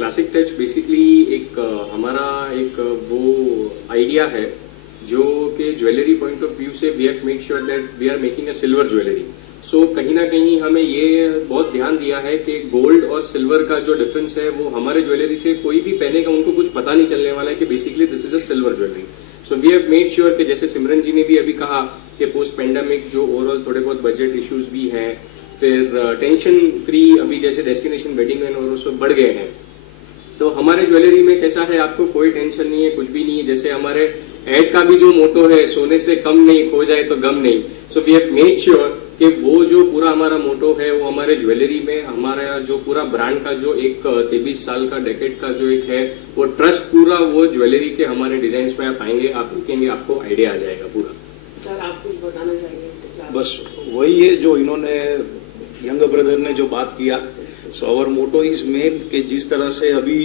Classic touch basically एक हमारा एक वो आइडिया है जो कि ज्वेलरी पॉइंट ऑफ व्यू से we have made sure that we are making a silver jewellery. So कहीं ना कहीं हमें ये बहुत ध्यान दिया है कि गोल्ड और सिल्वर का जो डिफरेंस है वो हमारे ज्वेलरी से कोई भी पहनेगा उनको कुछ पता नहीं चलने वाला है कि basically this is a silver jewellery. So we have made sure कि जैसे सिमरन जी ने भी अभी कहा कि पोस्ट पेंडेमिक जो ओवरऑल थोड़े बहुत बजट इश्यूज भी हैं, फिर टेंशन फ्री अभी जैसे डेस्टिनेशन वेडिंग एंड और सब बढ़ गए हैं, तो हमारे ज्वेलरी में कैसा है आपको कोई टेंशन नहीं है, कुछ भी नहीं है. जैसे हमारे एड का भी जो मोटो है सोने से कम नहीं खो जाए तो गम नहीं. So we have made sure कि वो जो पूरा हमारा मोटो है वो हमारे ज्वेलरी में हमारा जो पूरा ब्रांड का जो एक 23 साल का डेकेड का जो एक है वो ट्रस्ट पूरा वो ज्वेलरी के हमारे डिजाइन में आप आएंगे, आप देखेंगे, आपको आइडिया आ जाएगा पूरा. सर आप कुछ बताना चाहिए? बस वही है जो इन्होंने यंग ब्रदर ने जो बात किया. So our motto is main कि जिस तरह से अभी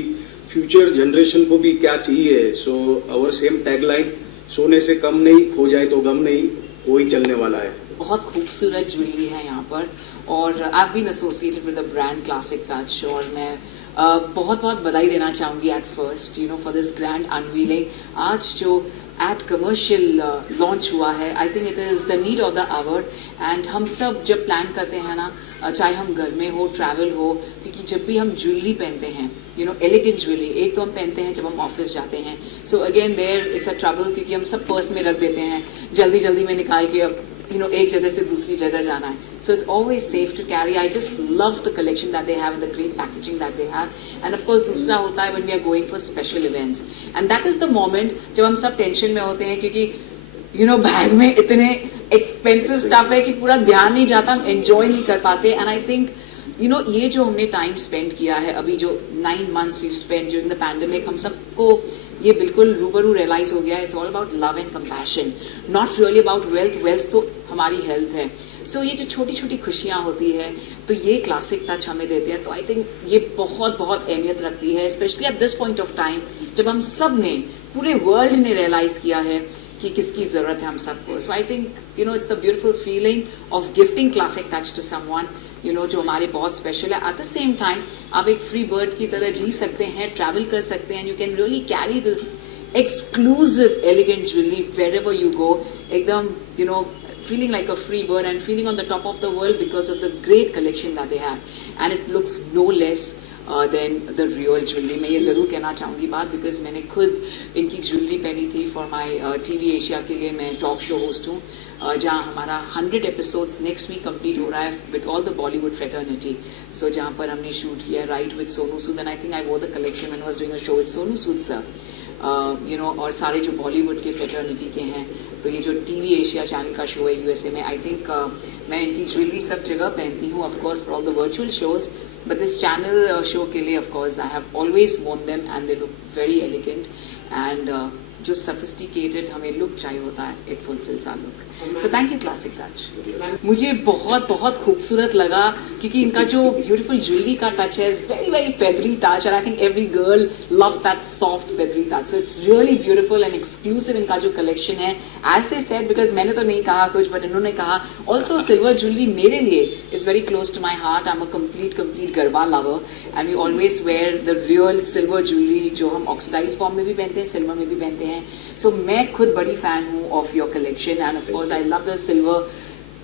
फ्यूचर जनरेशन को भी क्या चाहिए, सो आवर सेम टैगलाइन सोने से कम नहीं खो जाए तो गम नहीं, वही चलने वाला है. बहुत खूबसूरत ज्वेलरी है यहाँ पर और I been associated with the brand Classic Touch और मैं बहुत बहुत बधाई देना चाहूँगी at first for this grand unveiling. आज जो एट कमर्शियल लॉन्च हुआ है, I think it is the need of the hour. And हम सब जब प्लान करते हैं ना, चाहे हम घर में हो, ट्रैवल हो, क्योंकि जब भी हम ज्वेलरी पहनते हैं एलिगेंट ज्वेलरी, एक तो हम पहनते हैं जब हम ऑफिस जाते हैं, so again there it's a trouble क्योंकि हम सब पर्स में रख देते हैं, जल्दी जल्दी में निकाल के अब एक जगह से दूसरी जगह जाना है. So it's always safe to carry. I just love the collection that they have and the great packaging that they have. And of course दूसरा होता है when we are going for special events. And that is the moment जब हम सब tension में होते हैं क्योंकि बैग में इतने एक्सपेंसिव स्टफ है कि पूरा ध्यान नहीं जाता, हम एंजॉय नहीं कर पाते. एंड आई थिंक ये जो हमने टाइम स्पेंड किया है अभी जो 9 months we spend during the pandemic, हम सबको ये बिल्कुल रूबरू रियलाइज हो गया. It's all about love and compassion, not really about wealth. Wealth तो हमारी हेल्थ है. सो ये जो छोटी छोटी खुशियाँ होती है तो ये क्लासिक टच हमें देते हैं. तो आई थिंक ये बहुत बहुत अहमियत रखती है, specially at this point of time जब हम सब ने, पूरे वर्ल्ड ने रियलाइज किया है कि किसकी ज़रूरत है हम सबको. So I think it's the beautiful feeling of gifting classic touch to someone जो हमारे बहुत स्पेशल है. एट द सेम टाइम आप एक फ्री बर्ड की तरह जी सकते हैं, ट्रैवल कर सकते हैं. You can really carry this exclusive elegant jewelry wherever you go, ekdam feeling like a free bird and feeling on the top of the world because of the great collection that they have, and it looks no less than the real jewelry. मैं ये ज़रूर कहना चाहूँगी बात, because मैंने खुद इनकी jewellery पहनी थी फॉर माई TV एशिया के लिए. मैं टॉक शो होस्ट हूँ जहाँ हमारा 100 episodes नेक्स्ट वीक कंप्लीट हो रहा है with all the Bollywood fraternity. So जहाँ पर हमने शूट किया right with Sonu Sood, and I think I wore the collection when I was doing a show with Sonu Sood sir. और सारे जो बॉलीवुड के फ्रेटर्निटी के हैं, तो ये जो TV एशिया चैनल का शो है USA में, आई थिंक मैं इनकी ज्वेलरी सब जगह पहनती हूँ, of course for all the virtual shows, but this channel show के लिए of course I have always worn them and they look very elegant. And जो सफिस्टिकेटेड हमें लुक चाहिए होता है, it fulfils our look. So thank you Classic Touch. मुझे बहुत बहुत खूबसूरत लगा क्योंकि इनका जो ब्यूटीफुल ज्वेलरी का टच है, is very very feathery touch, and I think every girl loves that soft feathery touch. So it's really beautiful and exclusive इनका जो कलेक्शन है, एज दे सेड, बिकॉज मैंने तो नहीं कहा कुछ, बट इन्होंने कहा. ऑल्सो सिल्वर ज्वेलरी मेरे लिए is very close to my heart. I am a complete garba lover and we always wear the real silver jewellery जो हम ऑक्सीडाइज फॉर्म में भी पहनते हैं, सिल्वर में भी पहनते हैं. सो मैं खुद बड़ी फैन हूँ of your collection, end of course I love the silver,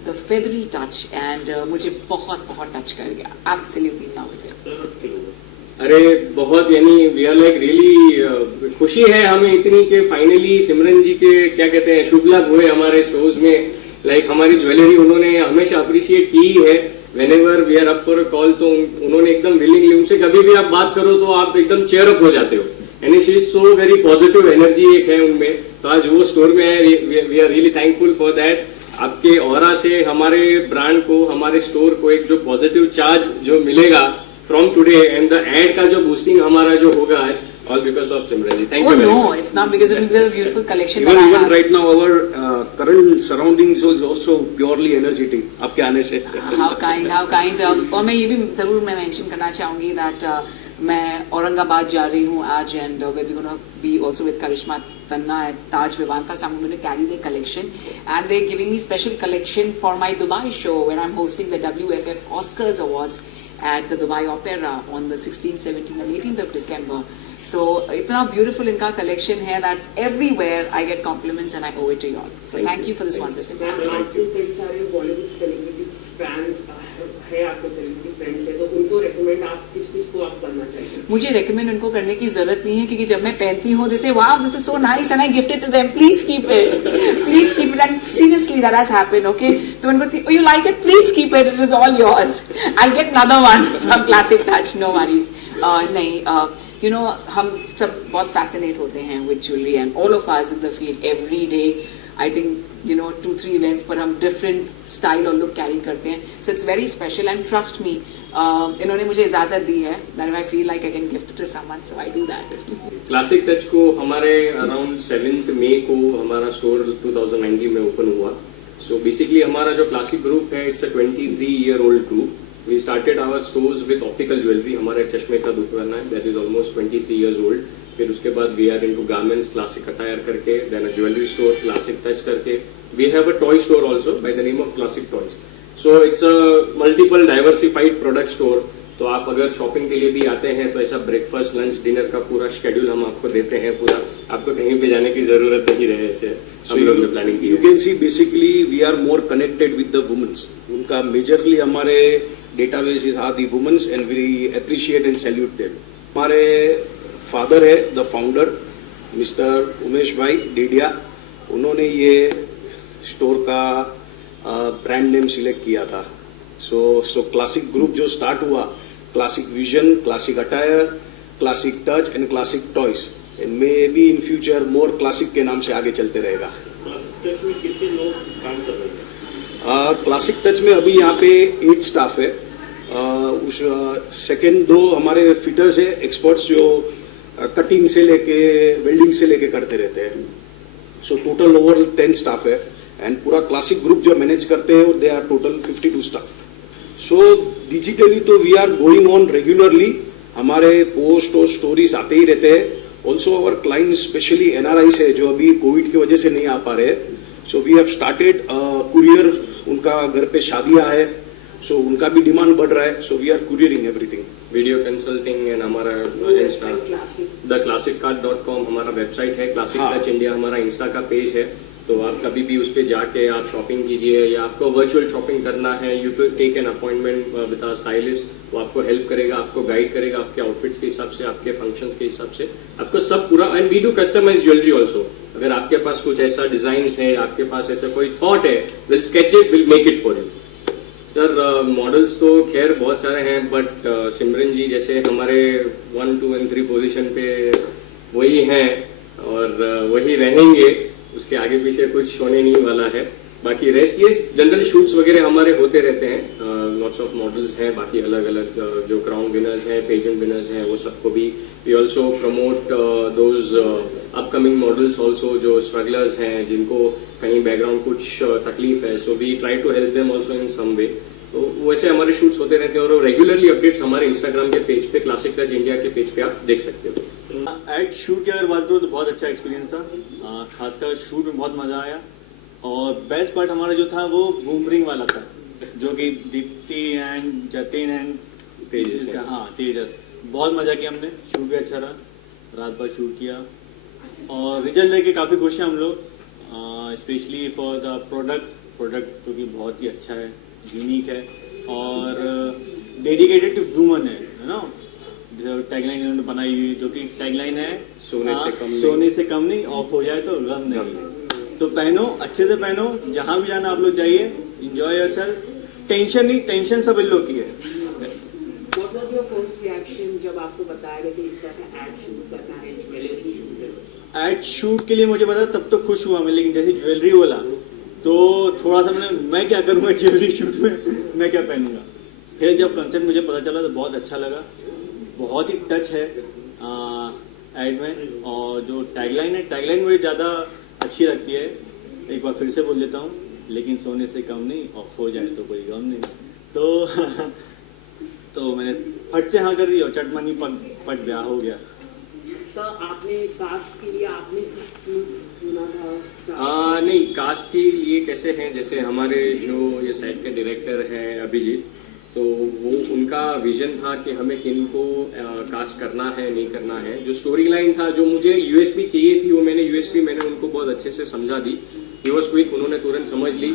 the feathery touch, and मुझे बहुत बहुत टच कर गया. Absolutely love it. अरे बहुत वी आर लाइक रियली खुशी है हमें इतनी कि फाइनली सिमरन जी के क्या कहते हैं शुभ लाभ हुए हमारे स्टोर्स में. लाइक हमारी ज्वेलरी उन्होंने हमेशा अप्रिशिएट की है. Whenever we are up for a call तो उन्होंने एकदम विलिंगली, उनसे कभी भी आप बात करो तो आप एकदम चेयर अप हो जाते हो. And she is so very positive energy एक है उनमें. तो आज वो स्टोर में है, we are really thankful for that. आपके ऑरा से हमारे ब्रांड को, हमारे स्टोर को एक जो पॉजिटिव चार्ज जो मिलेगा from today, and the ad का जो बूस्टिंग हमारा जो होगा आज, all because of Simran ji. Thank you very much. No, it's not because of the beautiful collection even, that I even have. right now our current surroundings is also purely energetic आपके आने से. How kind. और मैं ये भी ज़रूर मैं mention करना चाहूँगी that मैं औरंगाबाद जा रही हूँ आज, and we're going to be also with Karishma Tanna at Taj Vivanta. So I'm going to carry their collection, and they're giving me special collection for my Dubai show when I'm hosting the WFF Oscars Awards. at the Dubai Opera on the 16th, 17th and 18th of December. So itna beautiful inka collection hai that everywhere I get compliments and I owe it to you all. So thank you for this 1%. आपके कई सारे Bollywood celebrity fans है, आपके celebrity friends है, तो उनको recommend आप किस को आप करना चाहिए? मुझे रेकमेंड उनको करने की जरूरत नहीं है, क्योंकि जब मैं पहनती हूँ this wow this is so nice and I gift it to them, please keep it and seriously that has happened, okay? तो उनको you like it, please keep it is all yours. I'll get another one from Classic Touch, no worries. नहीं, you know, हम सब बहुत fascinate होते हैं with jewelry and all of us in the field every day. I think, you know, 2-3 events पर हम different style और look carry करते हैं. So it's very special and trust me, इन्होंने मुझे इजाज़त दी है that if I feel like I can gift it to someone, so I do that. Classic touch को हमारे अराउंड 7th मई को हमारा स्टोर 2019 में ओपन हुआ. So basically हमारा जो क्लासिक ग्रुप है, it's a 23-year-old group. We started our stores with optical jewelry. हमारे चश्मे का दुकान है, that is almost 23 years old. फिर उसके बाद we are into garments, classic attire करके, then a jewelry store, classic touch करके. We have a toy store also by the name of Classic Toys. So it's a multiple diversified product store. तो आप अगर shopping के लिए भी आते हैं तो ऐसा ब्रेकफास्ट लंच डिनर का पूरा शेड्यूल हम आपको देते हैं. पूरा आपको कहीं पे जाने की जरूरत नहीं रहे. ऐसे हम लोग ने प्लानिंग की यू है. Can see basically we are more connected with the womens. उनका मेजरली हमारे database is are the womens and we appreciate and salute them. हमारे फादर है the founder mister Umesh bhai Dedia. उन्होंने ये स्टोर का ब्रांड नेम सिलेक्ट किया था. सो क्लासिक ग्रुप जो स्टार्ट हुआ, classic vision, classic attire, classic touch and classic toys, and may be in future more classic के नाम से आगे चलते रहेगा. क्लासिक टच में अभी यहाँ पे 8 स्टाफ है. उस सेकेंड 2 हमारे फिटर्स है, एक्सपर्ट्स जो कटिंग से लेके वेल्डिंग से लेके करते रहते हैं. सो टोटल ओवर 10 स्टाफ है एंड पूरा क्लासिक ग्रुप जो मैनेज करते हैं they are total 52 staff. So digitally तो we are going on regularly. हमारे पोस्ट और स्टोरीज आते ही रहते हैं. Also our client specially NRIs है जो अभी कोविड की वजह से नहीं आ पा रहे. So we have started courier. उनका घर पे शादियां है, सो उनका भी डिमांड बढ़ रहा है. So we are couriering everything. Video consulting and हमारा इंस्टा theclassiccard.com हमारा वेबसाइट है. क्लासिक टच इंडिया हमारा इंस्टा का पेज है. तो आप कभी भी उस पर जाके आप शॉपिंग कीजिए, या आपको वर्चुअल शॉपिंग करना है, you can take an appointment with a stylist. वो आपको हेल्प करेगा, आपको गाइड करेगा आपके आउटफिट्स के हिसाब से, आपके फंक्शंस के हिसाब से, आपको सब पूरा. And we do customise jewellery also. अगर आपके पास कुछ ऐसा डिजाइन है, आपके पास ऐसा कोई थॉट है, will sketch it, will make it for you. Sir models तो खैर बहुत सारे हैं, बट सिमरन जी जैसे हमारे 1, 2 and 3 पोजीशन पे वही हैं और वही रहेंगे. उसके आगे पीछे कुछ होने नहीं वाला है. बाकी रेस्ट ये जनरल शूट्स वगैरह हमारे होते रहते हैं. लॉट्स ऑफ मॉडल्स हैं, बाकी अलग अलग जो क्राउन विनर्स हैं, पेजेंट विनर्स हैं, वो सबको भी we also promote those upcoming models also जो स्ट्रगलर्स हैं, जिनको कहीं बैकग्राउंड कुछ तकलीफ है. So we try to help them also in some way. तो वैसे हमारे शूट्स होते रहते हैं और रेगुलरली अपडेट्स हमारे इंस्टाग्राम के पेज पे, क्लासिक टच इंडिया के पेज पे आप देख सकते हो. एट शूट की अगर बात करूँ तो बहुत अच्छा एक्सपीरियंस था. खासकर शूट में बहुत मज़ा आया. और बेस्ट पार्ट हमारा जो था वो बूमरिंग वाला था, जो कि दीप्ति एंड जतिन एंड तेजस का. हाँ, तेजस. बहुत मज़ा किया हमने. शूट भी अच्छा रहा, रात भर शूट किया और रिजल्ट लेके काफ़ी खुश हैं हम लोग. स्पेशली फॉर द प्रोडक्ट जो कि बहुत ही अच्छा है, यूनिक है और डेडिकेटेड टू वुमन है ना. जो टैगलाइन इन्होंने बनाई हुई, जो कि टैगलाइन है सोने से कम नहीं, ऑफ हो जाए तो गम नहीं. तो पहनो, अच्छे से पहनो, जहाँ भी जाना आप लोग जाइए, एंजॉय योरसेल्फ. टेंशन नहीं, टेंशन सब इन लोग की है. What was your first reaction जब आपको बताया गया कि इस तरह का एड शूट करना है, ज्वेलरी शूट? एड शूट के लिए मुझे पता तब तो खुश हुआ मैं, लेकिन जैसे ज्वेलरी बोला तो थोड़ा सा मैं क्या करूँगा ज्वेलरी शूट में, मैं क्या पहनूंगा. फिर जब कंसेप्ट मुझे पता चला तो बहुत अच्छा लगा. बहुत ही टच है एड में. और जो टैगलाइन मुझे ज़्यादा अच्छी लगती है. एक बार फिर से बोल देता हूँ, लेकिन सोने से कम नहीं, ऑफ हो जाए तो कोई गम नहीं. तो मैंने फट से हाँ कर दी और चटमनी पट ब्याह हो गया. तो आपने कास्ट के लिए आपने चुना था? नहीं, कास्ट के लिए कैसे हैं, जैसे हमारे जो ये साइट के डायरेक्टर हैं अभिजीत, तो वो उनका विजन था कि हमें किन को कास्ट करना है नहीं करना है। जो स्टोरी लाइन था, जो मुझे यूएसपी चाहिए थी, वो मैंने उनको बहुत अच्छे से समझा दी। ही वॉज क्विक, उन्होंने तुरंत समझ ली,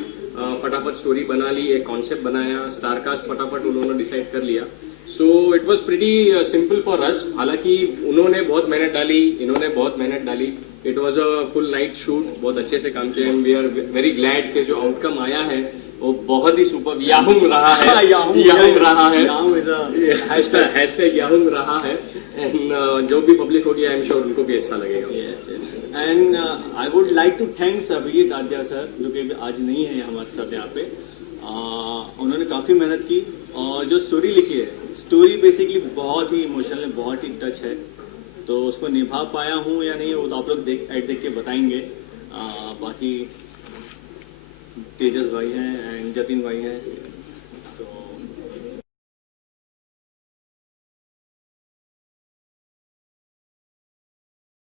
फटाफट स्टोरी बना ली, एक कॉन्सेप्ट बनाया, स्टार कास्ट फटाफट उन्होंने डिसाइड कर लिया। So it was pretty simple for us. हालांकि उन्होंने बहुत मेहनत डाली, इन्होंने बहुत मेहनत डाली। It was a full night shoot, बहुत अच्छे से काम किया and we are very glad कि जो आउटकम आया है वो बहुत ही सुपर याहुम रहा है। याहुम रहा है, हैशटैग याहुम रहा है। एंड जो भी पब्लिक होगी आई एम श्योर उनको भी अच्छा लगेगा। And I would like to thanks Abhijit Adya sir, जो कि आज नहीं है हमारे साथ यहाँ पे। उन्होंने काफ़ी मेहनत की और जो स्टोरी लिखी है, स्टोरी बेसिकली बहुत ही इमोशनल है, बहुत ही टच है। तो उसको निभा पाया हूँ या नहीं वो तो आप लोग देख के बताएंगे। बाकी तेजस भाई हैं एंड जतिन भाई हैं,